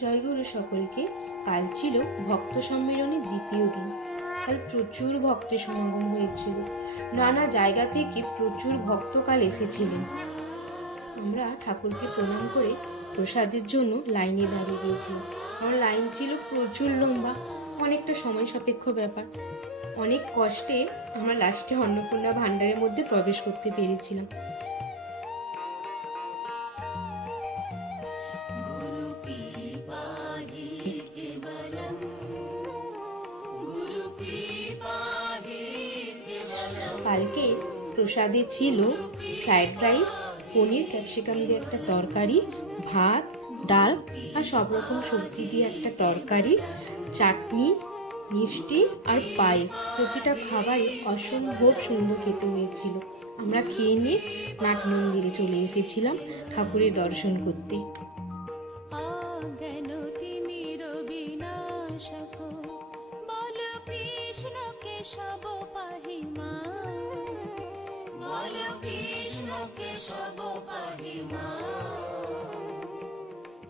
জয়গুরু সকলকে। কাল ছিল ভক্ত সম্মেলনের দ্বিতীয় দিন। কাল প্রচুর ভক্তের সমাগম হয়েছিল। নানা জায়গা থেকে প্রচুর ভক্ত কাল এসেছিলেন। আমরা ঠাকুরকে প্রণাম করে প্রসাদের জন্য লাইনে দাঁড়িয়ে গিয়েছিলাম। কারণ লাইন ছিল প্রচুর লম্বা, অনেকটা সময় সাপেক্ষ ব্যাপার। অনেক কষ্টে আমরা লাস্টে অন্নপূর্ণা ভাণ্ডারের মধ্যে প্রবেশ করতে পেরেছিলাম। কালকে প্রসাদে ছিল ফ্রায়েড রাইস, পনির ক্যাপসিকাম দিয়ে একটা তরকারি, ভাত, ডাল আর সব রকম সবজি দিয়ে একটা তরকারি, চাটনি, মিষ্টি আর পায়েস। প্রতিটা খাবারই অসম্ভব সুন্দর খেতে হয়েছিল। আমরা খেয়ে নিয়ে নাট মন্দিরে চলে এসেছিলাম ঠাকুরের দর্শন করতে।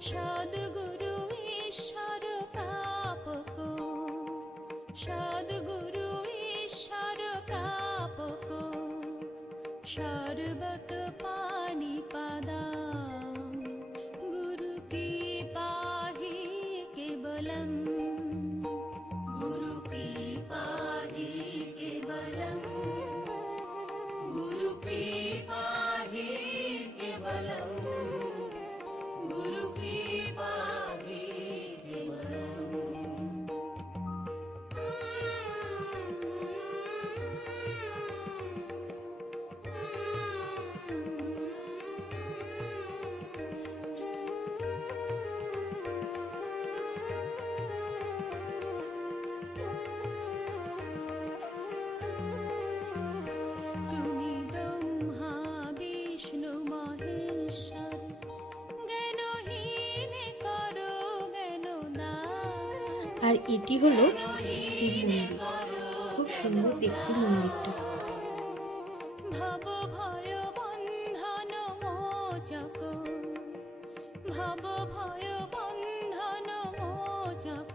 সদ্গুরু ঈশ্বর প্রাপক, সদ্গুরু ঈশ্বর প্রাপক, সর্বত পানি পাদা, গুরু কি পাহি কেবলম, গুরু কি পাহি কেবলম, গুরু কি পাহি কেবলম, গুরু কি পাহি কেবলম। তুমি ব্রহ্মা বিষ্ণু মহেশ্বর, জ্ঞানহীন করো জ্ঞানদান। আর এটি হলো শিব মন্দির। খুব সুন্দর দেখতে মন্দিরটা। ভব ভয় বন্ধন মোচক, ভব ভয় বন্ধন মোচক,